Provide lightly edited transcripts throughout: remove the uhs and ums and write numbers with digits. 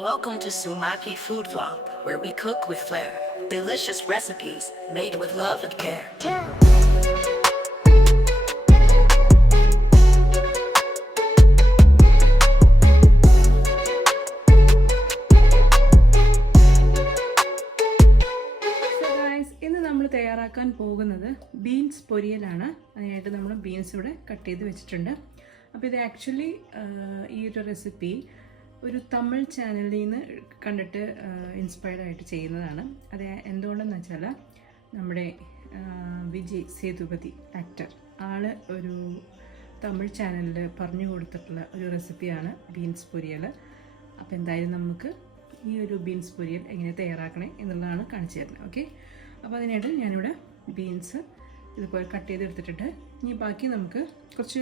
Welcome to Sumaki Food Vlog, where we cook with flair. Delicious recipes made with love and care. ഇന്ന് നമ്മൾ തയ്യാറാക്കാൻ പോകുന്നത് beans പൊരിയലാണ്. അതിനായിട്ട് നമ്മൾ ബീൻസ് ഇവിടെ കട്ട് ചെയ്ത് വെച്ചിട്ടുണ്ട്. അപ്പോൾ ഇത് ആക്ച്വലി ഈ ഒരു റെസിപ്പി ഒരു തമിഴ് ചാനലിൽ നിന്ന് കണ്ടിട്ട് ഇൻസ്പയർഡ് ആയിട്ട് ചെയ്യുന്നതാണ്. അത് എന്തുകൊണ്ടെന്ന് വെച്ചാൽ നമ്മുടെ വിജയ് സേതുപതി ആക്ടർ ആൾ ഒരു തമിഴ് ചാനലിൽ പറഞ്ഞു കൊടുത്തിട്ടുള്ള ഒരു റെസിപ്പിയാണ് ബീൻസ് പൊരിയൽ. അപ്പോൾ എന്തായാലും നമുക്ക് ഈ ഒരു ബീൻസ് പൊരിയൽ എങ്ങനെ തയ്യാറാക്കണേ എന്നുള്ളതാണ് കാണിച്ചു തരുന്നത്. ഓക്കെ, അപ്പോൾ അതിനായിട്ട് ഞാനിവിടെ ബീൻസ് ഇതുപോലെ കട്ട് ചെയ്തെടുത്തിട്ടുണ്ട്. ഇനി ബാക്കി നമുക്ക് കുറച്ച്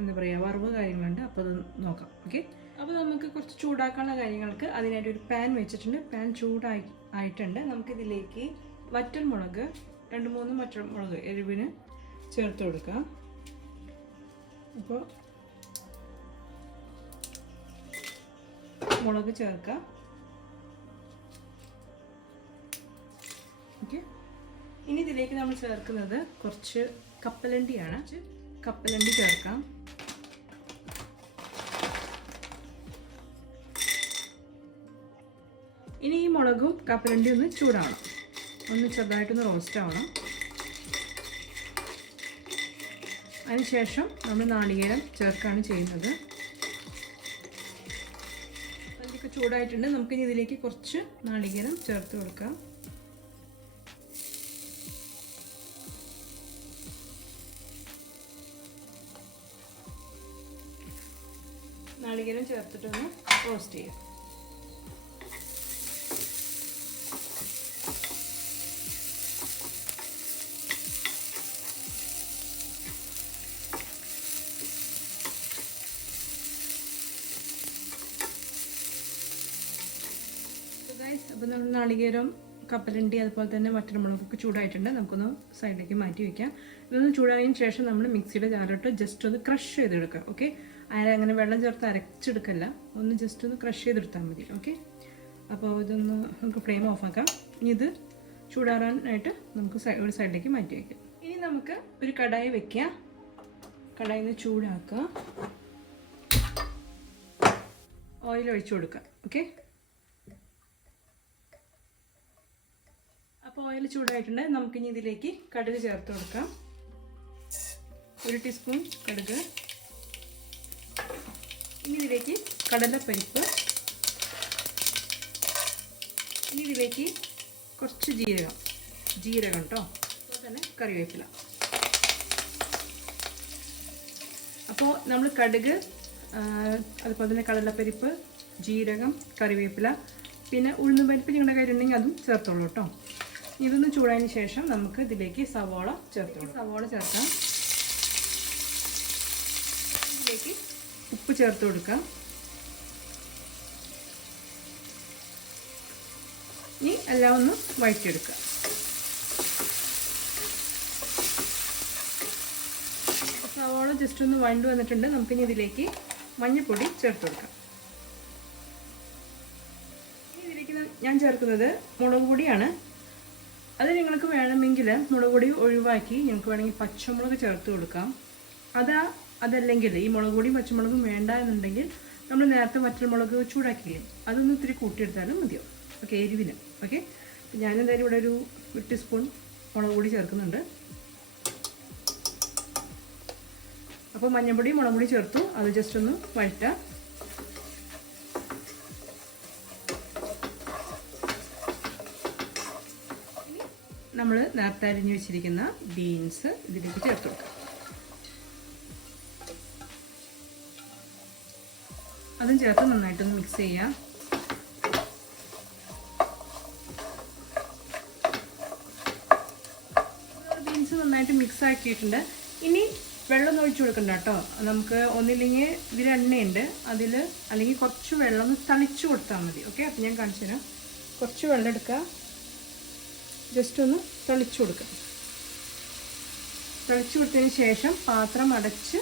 എന്താ പറയുക വറവ് കാര്യങ്ങളുണ്ട്, അപ്പോൾ അത് നോക്കാം. ഓക്കെ, അപ്പോൾ നമുക്ക് കുറച്ച് ചൂടാക്കാനുള്ള കാര്യങ്ങൾക്ക് അതിനായിട്ട് ഒരു പാൻ വെച്ചിട്ടുണ്ട്. പാൻ ആയിട്ടുണ്ട്. നമുക്കിതിലേക്ക് വറ്റൽമുളക് 2-3 വറ്റൽമുളക് എരിവിന് ചേർത്ത് കൊടുക്കാം. അപ്പോൾ മുളക് ചേർക്കാം. ഓക്കെ, ഇനി ഇതിലേക്ക് നമ്മൾ ചേർക്കുന്നത് കുറച്ച് കപ്പലണ്ടിയാണ്. കപ്പലണ്ടി ചേർക്കാം. ഇനി ഈ മുളകും കപ്പലണ്ടി ഒന്ന് ചൂടാവണം, ഒന്ന് ചെറുതായിട്ടൊന്ന് റോസ്റ്റ് ആവണം. അതിനുശേഷം നമ്മൾ നാളികേരം ചേർക്കുകയാണ് ചെയ്യുന്നത്. അതിലേക്ക് ചൂടായിട്ടുണ്ട്. നമുക്കിനി ഇതിലേക്ക് കുറച്ച് നാളികേരം ചേർത്ത് കൊടുക്കാം. നാളികേരം ചേർത്തിട്ടൊന്ന് റോസ്റ്റ് ചെയ്യാം. അപ്പോൾ നമ്മൾ നാളികേരം കപ്പലണ്ടി അതുപോലെ തന്നെ വറ്റൽമുളകൊക്കെ ചൂടായിട്ടുണ്ട്. നമുക്കൊന്ന് സൈഡിലേക്ക് മാറ്റി വയ്ക്കാം. ഇതൊന്ന് ചൂടായതിന് ശേഷം നമ്മൾ മിക്സിയുടെ ജാറിട്ട് ജസ്റ്റ് ഒന്ന് ക്രഷ് ചെയ്തെടുക്കാം. ഓക്കെ, അങ്ങനെ വെള്ളം ചേർത്ത് അരച്ചെടുക്കല്ല, ഒന്ന് ജസ്റ്റ് ഒന്ന് ക്രഷ് ചെയ്തെടുത്താൽ മതി. ഓക്കെ, അപ്പോൾ ഇതൊന്ന് നമുക്ക് ഫ്ലെയിം ഓഫ് ആക്കാം. ഇനി ഇത് ചൂടാറാനായിട്ട് നമുക്ക് ഒരു സൈഡിലേക്ക് മാറ്റി വയ്ക്കാം. ഇനി നമുക്ക് ഒരു കടായി വയ്ക്കുക. കടായിൽ നിന്ന് ചൂടാക്കുക, ഓയിൽ ഒഴിച്ചു കൊടുക്കുക. ഓക്കെ, അപ്പോൾ ഓയിൽ ചൂടായിട്ടുണ്ട്. നമുക്കിനി ഇതിലേക്ക് കടുക് ചേർത്ത് കൊടുക്കാം. 1 ടീസ്പൂൺ കടുക്. ഇനി ഇതിലേക്ക് കടലപ്പരിപ്പ്. ഇനി ഇതിലേക്ക് കുറച്ച് ജീരകം കേട്ടോ, അതുപോലെ തന്നെ കറിവേപ്പില. അപ്പോൾ നമ്മൾ കടുക്, അതുപോലെ തന്നെ കടലപ്പരിപ്പ്, ജീരകം, കറിവേപ്പില, പിന്നെ ഉഴുന്നുപരിപ്പ് നിങ്ങളുടെ കയ്യിലുണ്ടെങ്കിൽ അതും ചേർത്തോളൂ കേട്ടോ. ഇതൊന്ന് ചൂടായതിന് ശേഷം നമുക്ക് ഇതിലേക്ക് സവാള ചേർത്തോളൂ. സവാള ചേർക്കാം. ഇതിലേക്ക് ഉപ്പ് ചേർത്ത് കൊടുക്കാം. ഇനി എല്ലാം ഒന്ന് വഴറ്റിയെടുക്കുക. സവാള ജസ്റ്റ് ഒന്ന് വഴണ്ട് വന്നിട്ടുണ്ട്. നമുക്കിനി ഇതിലേക്ക് മഞ്ഞൾപ്പൊടി ചേർത്ത് കൊടുക്കാം. ഇനി ഇതിലേക്ക് ഞാൻ ചേർക്കുന്നത് മുളക് പൊടിയാണ്. അത് നിങ്ങൾക്ക് വേണമെങ്കിൽ മുളക് പൊടി ഒഴിവാക്കി നിങ്ങൾക്ക് വേണമെങ്കിൽ പച്ചമുളക് ചേർത്ത് കൊടുക്കാം. അതല്ലെങ്കിൽ ഈ മുളക് പൊടിയും പച്ചമുളകും വേണ്ട എന്നുണ്ടെങ്കിൽ നമ്മൾ നേരത്തെ വറ്റൽമുളക് ചൂടാക്കിയില്ലേ, അതൊന്ന് ഇത്തിരി കൂട്ടിയെടുത്താലും മതിയോ. ഓക്കെ, എരിവിന്. ഓക്കെ, ഞാനെന്തായാലും ഇവിടെ ഒരു 1 ടീസ്പൂൺ മുളക് പൊടി ചേർക്കുന്നുണ്ട്. അപ്പോൾ മഞ്ഞൾപ്പൊടി മുളക് പൊടി ചേർത്തു. അത് ജസ്റ്റ് ഒന്ന് വഴറ്റാം. നമ്മൾ നേരത്തെ അരിഞ്ഞു വെച്ചിരിക്കുന്ന ബീൻസ് ഇതിലേക്ക് ചേർത്ത് കൊടുക്കാം. അതും ചേർത്ത് നന്നായിട്ടൊന്ന് മിക്സ് ചെയ്യാം. ബീൻസ് നന്നായിട്ട് മിക്സ് ആക്കിയിട്ടുണ്ട്. ഇനി വെള്ളം ഒഴിച്ചു കൊടുക്കണ്ട കേട്ടോ. നമുക്ക് ഒന്നില്ലെങ്കിൽ ഇതിൽ എണ്ണയുണ്ട്, അതിൽ അല്ലെങ്കിൽ കുറച്ച് വെള്ളം ഒന്ന് തളിച്ചു കൊടുത്താൽ മതി. ഓക്കെ, അപ്പം ഞാൻ കാണിച്ചു തരാം. കുറച്ച് വെള്ളം എടുക്കുക, ജസ്റ്റ് ഒന്ന് തളിച്ചു കൊടുക്കുക. തളിച്ചു കൊടുത്തതിന് ശേഷം പാത്രം അടച്ച്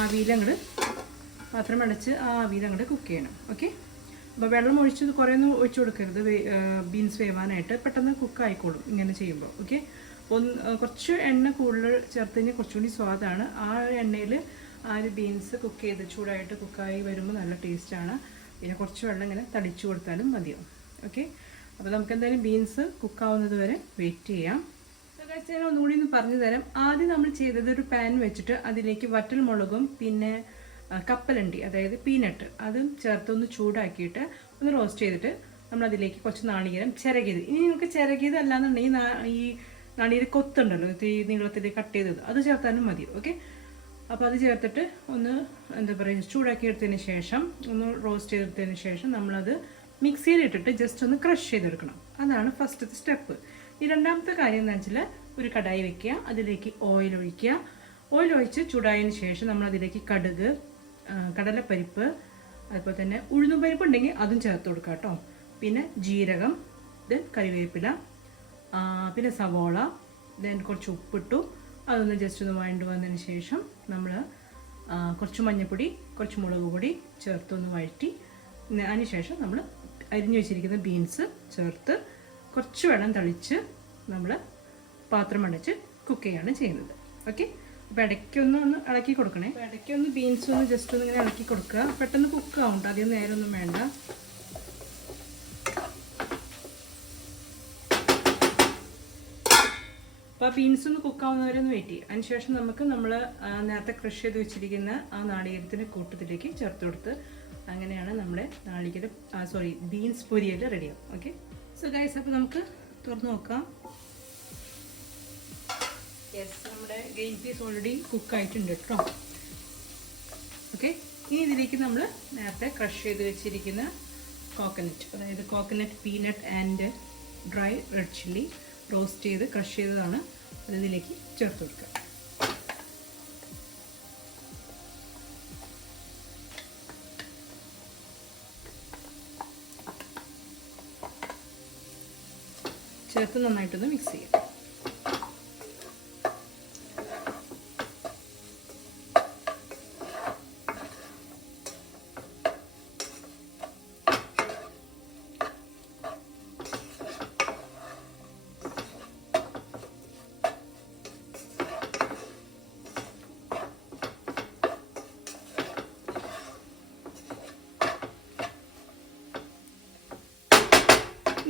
ആവിയിൽ അങ്ങോട്ട് പാത്രം അടച്ച് ആ ആവിയിൽ അങ്ങോട്ട് കുക്ക് ചെയ്യണം. ഓക്കെ, അപ്പോൾ വെള്ളം ഒഴിച്ച് കുറേയൊന്നും ഒഴിച്ചു കൊടുക്കരുത്. ബീൻസ് വേവാനായിട്ട് പെട്ടെന്ന് കുക്ക് ആയിക്കോളും ഇങ്ങനെ ചെയ്യുമ്പോൾ. ഓക്കെ, കുറച്ച് എണ്ണ കൂടുതൽ ചേർത്ത് കഴിഞ്ഞാൽ കുറച്ചുകൂടി സ്വാദാണ്. ആ എണ്ണയിൽ ആ ഒരു ബീൻസ് കുക്ക് ചെയ്ത് ചൂടായിട്ട് കുക്കായി വരുമ്പോൾ നല്ല ടേസ്റ്റാണ്. പിന്നെ കുറച്ച് വെള്ളം ഇങ്ങനെ തളിച്ചു കൊടുത്താലും മതിയാവും. ഓക്കെ, അപ്പോൾ നമുക്ക് എന്തായാലും ബീൻസ് കുക്കാവുന്നത് വരെ വെയിറ്റ് ചെയ്യാം. ഞാൻ ഒന്നുകൂടി ഒന്ന് പറഞ്ഞു തരാം. ആദ്യം നമ്മൾ ചെയ്തത് ഒരു പാൻ വെച്ചിട്ട് അതിലേക്ക് വറ്റൽ മുളകും പിന്നെ കപ്പലണ്ടി, അതായത് പീനട്ട്, അതും ചേർത്തൊന്ന് ചൂടാക്കിയിട്ട് ഒന്ന് റോസ്റ്റ് ചെയ്തിട്ട് നമ്മൾ അതിലേക്ക് കുറച്ച് നാളികേരം ചിരകിയത്. ഇനി നിങ്ങൾക്ക് ചിരകിയത് അല്ലാന്നുണ്ടെങ്കിൽ ഈ നാളികേര കൊത്തുണ്ടല്ലോ, ഈ നീളത്തിൽ കട്ട് ചെയ്തത്, അത് ചേർത്താലും മതി. ഓക്കെ, അപ്പോൾ അത് ചേർത്തിട്ട് ഒന്ന് എന്താ പറയുക ചൂടാക്കി എടുത്തതിന് ശേഷം ഒന്ന് റോസ്റ്റ് ചെയ്തെടുത്തതിന് ശേഷം നമ്മളത് മിക്സിയിലിട്ടിട്ട് ജസ്റ്റ് ഒന്ന് ക്രഷ് ചെയ്തെടുക്കണം. അതാണ് ഫസ്റ്റത്തെ സ്റ്റെപ്പ്. ഈ രണ്ടാമത്തെ കാര്യം എന്ന് വെച്ചാൽ ഒരു കടായി വെക്കുക, അതിലേക്ക് ഓയിൽ ഒഴിക്കുക. ഓയിൽ ഒഴിച്ച് ചൂടായതിന് ശേഷം നമ്മൾ അതിലേക്ക് കടുക്, കടലപ്പരിപ്പ്, അതുപോലെ തന്നെ ഉഴുന്നുപരിപ്പ് ഉണ്ടെങ്കിൽ അതും ചേർത്ത് കൊടുക്കുക കേട്ടോ. പിന്നെ ജീരകം, ദെൻ കറിവേപ്പില, പിന്നെ സവോള, ദെൻ കുറച്ച് ഉപ്പിട്ടു. അതൊന്ന് ജസ്റ്റ് ഒന്ന് വഴണ്ട് വന്നതിന് ശേഷം നമ്മൾ കുറച്ച് മഞ്ഞൾപ്പൊടി, കുറച്ച് മുളക് പൊടി ചേർത്തൊന്ന് വഴറ്റി അതിന് ശേഷം നമ്മൾ അരിഞ്ഞു വെച്ചിരിക്കുന്ന ബീൻസ് ചേർത്ത് കുറച്ച് വെള്ളം തളിച്ച് നമ്മൾ പാത്രം അടച്ച് കുക്ക് ചെയ്യാണ് ചെയ്യുന്നത്. ഓക്കെ, അപ്പോൾ ഇടയ്ക്കൊന്ന് ഇളക്കി കൊടുക്കണേ. അപ്പോൾ ഇടയ്ക്കൊന്ന് ബീൻസ് ഒന്ന് ജസ്റ്റ് ഒന്ന് ഇങ്ങനെ ഇളക്കി കൊടുക്കുക. പെട്ടെന്ന് കുക്ക് ആവും, അധികം നേരമൊന്നും വേണ്ട. അപ്പോൾ ബീൻസ് ഒന്ന് കുക്കാവുന്നവരെ ഒന്ന് വെയിറ്റ് ചെയ്യും. അതിനുശേഷം നമുക്ക് നമ്മൾ നേരത്തെ ക്രഷ് ചെയ്ത് വെച്ചിരിക്കുന്ന ആ നാളികേരത്തിൻ്റെ കൂട്ടത്തിലേക്ക് ചേർത്ത് കൊടുത്ത് അങ്ങനെയാണ് നമ്മുടെ ബീൻസ് പൊരിയൽ റെഡിയാവും. ഓക്കെ, സോ ഗൈസ്, അപ്പോൾ നമുക്ക് തുറന്ന് നോക്കാം. യെസ്, നമ്മുടെ ഗ്രീൻ പീസ് ഓൾറെഡി കുക്കായിട്ടുണ്ട് കേട്ടോ. ഓക്കെ, ഇനി ഇതിലേക്ക് നമ്മൾ നേരത്തെ ക്രഷ് ചെയ്ത് വെച്ചിരിക്കുന്ന കോക്കനട്ട്, അതായത് coconut, peanut and dry red chilli roast ചെയ്ത് ക്രഷ് ചെയ്തതാണ്, അത് ഇതിലേക്ക് ചേർത്ത് കൊടുക്കുക. ചേർത്ത് നന്നായിട്ടൊന്ന് മിക്സ് ചെയ്യാം.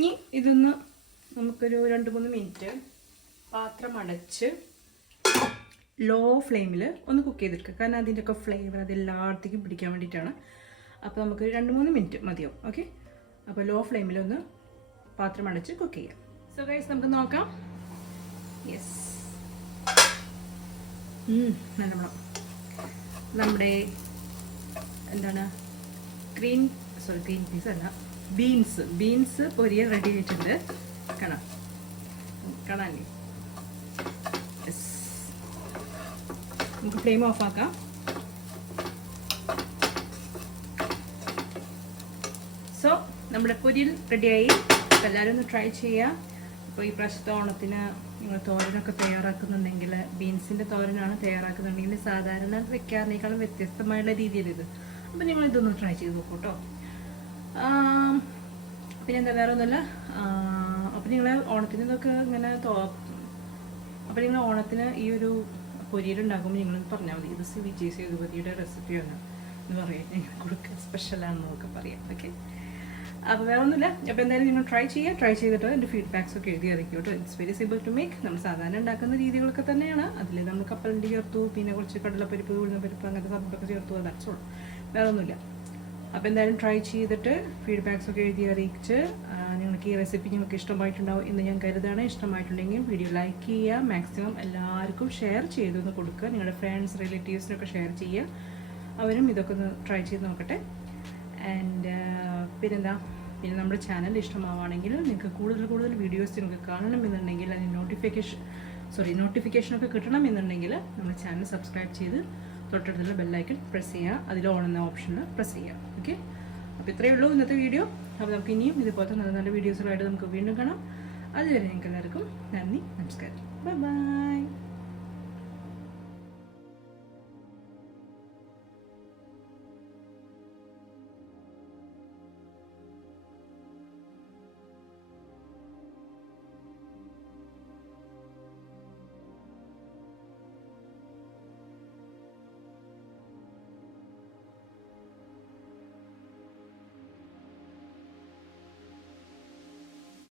ഇനി ഇതൊന്ന് നമുക്കൊരു 2-3 മിനിറ്റ് പാത്രം അടച്ച് ലോ ഫ്ലെയിമിൽ ഒന്ന് കുക്ക് ചെയ്തെടുക്കുക. കാരണം അതിൻ്റെയൊക്കെ ഫ്ലേവർ അതെല്ലായിടത്തേക്കും പിടിക്കാൻ വേണ്ടിയിട്ടാണ്. അപ്പോൾ നമുക്ക് 2-3 മിനിറ്റ് മതിയാവും. ഓക്കെ, അപ്പോൾ ലോ ഫ്ലെയിമിൽ ഒന്ന് പാത്രം അടച്ച് കുക്ക് ചെയ്യാം. സോ ഗൈസ്, നമുക്ക് നോക്കാം. യെസ്, നല്ല മണം. നമ്മുടെ എന്താണ് ഗ്രീൻ പീസ് അല്ല, ബീൻസ് പൊരിയ റെഡി ആയിട്ടുണ്ട്. കാണാനേ. യെസ്, നമുക്ക് ഫ്ലെയിം ഓഫ് ആക്കാം. സോ നമ്മുടെ പൊരിയൽ റെഡിയായി. എല്ലാവരും ഒന്ന് ട്രൈ ചെയ്യുക. അപ്പോൾ ഈ പ്രാവശ്യത്തെ ഓണത്തിന് നിങ്ങൾ തോരനൊക്കെ തയ്യാറാക്കുന്നുണ്ടെങ്കിൽ, ബീൻസിൻ്റെ തോരനാണ് തയ്യാറാക്കുന്നുണ്ടെങ്കിൽ സാധാരണ വെക്കാറിനേക്കാളും വ്യത്യസ്തമായുള്ള രീതിയിലിത്. അപ്പോൾ നിങ്ങൾ ഇതൊന്ന് ട്രൈ ചെയ്ത് നോക്കൂ കേട്ടോ. പിന്നെന്താ, വേറെ ഒന്നുമില്ല. അപ്പോൾ നിങ്ങൾ ഓണത്തിന് ഇതൊക്കെ ഇങ്ങനെ അപ്പോൾ നിങ്ങൾ ഓണത്തിന് ഈ ഒരു പൊരിയിലുണ്ടാക്കുമ്പോൾ നിങ്ങൾ പറഞ്ഞാൽ മതി, ഇത് വിജയ് സേതുപതിയുടെ റെസിപ്പിയാണ് എന്ന് പറയാം, നിങ്ങൾ കൊടുക്കുക, സ്പെഷ്യലാണെന്നൊക്കെ പറയാം. ഓക്കെ, അപ്പോൾ വേറെ ഒന്നുമില്ല. അപ്പോൾ എന്തായാലും നിങ്ങൾ ട്രൈ ചെയ്തിട്ട് എൻ്റെ ഫീഡ്ബാക്സ് ഒക്കെ എഴുതി അറിയിക്കും കേട്ടോ. It's very simple to make. നമ്മൾ സാധാരണ ഉണ്ടാക്കുന്ന രീതികളൊക്കെ തന്നെയാണ്. അതിൽ നമ്മൾ കപ്പലണ്ടി ചേർത്തു, പിന്നെ കുറച്ച് കടലപ്പരിപ്പ്, ഉഴുന്നപ്പരിപ്പ്, അങ്ങനത്തെ സംഭവമൊക്കെ ചേർത്തു. ദാറ്റ്സ് ഓൾ, വേറെ ഒന്നുമില്ല. അപ്പോൾ എന്തായാലും ട്രൈ ചെയ്തിട്ട് ഫീഡ്ബാക്സ് ഒക്കെ എഴുതി അറിയിച്ച് നിങ്ങൾക്ക് ഈ റെസിപ്പി നിങ്ങൾക്ക് ഇഷ്ടമായിട്ടുണ്ടാവും എന്ന് ഞാൻ കരുതാണ്. ഇഷ്ടമായിട്ടുണ്ടെങ്കിൽ വീഡിയോ ലൈക്ക് ചെയ്യുക, മാക്സിമം എല്ലാവർക്കും ഷെയർ ചെയ്തൊന്ന് കൊടുക്കുക. നിങ്ങളുടെ ഫ്രണ്ട്സ്, റിലേറ്റീവ്സിനൊക്കെ ഷെയർ ചെയ്യുക, അവരും ഇതൊക്കെ ഒന്ന് ട്രൈ ചെയ്ത് നോക്കട്ടെ. ആൻഡ് പിന്നെ നമ്മുടെ ചാനൽ ഇഷ്ടമാവുകയാണെങ്കിൽ നിങ്ങൾക്ക് കൂടുതൽ വീഡിയോസ് നിങ്ങൾക്ക് കാണണമെന്നുണ്ടെങ്കിൽ അതിന് നോട്ടിഫിക്കേഷനൊക്കെ കിട്ടണമെന്നുണ്ടെങ്കിൽ നമ്മുടെ ചാനൽ സബ്സ്ക്രൈബ് ചെയ്ത് തൊട്ടടുത്തുള്ള ബെല്ലൈക്കൺ പ്രസ് ചെയ്യുക, അതിൽ ഓൺ എന്ന ഓപ്ഷനിൽ പ്രസ് ചെയ്യുക. ഓക്കെ, അപ്പോൾ ഇത്രയേ ഉള്ളൂ ഇന്നത്തെ വീഡിയോ. അപ്പോൾ നമുക്ക് ഇനിയും ഇതുപോലത്തെ നല്ല വീഡിയോസുകളായിട്ട് നമുക്ക് വീണ്ടും കാണാം. അതുവരെ നിങ്ങൾക്ക് എല്ലാവർക്കും നന്ദി, നമസ്കാരം, ബൈ.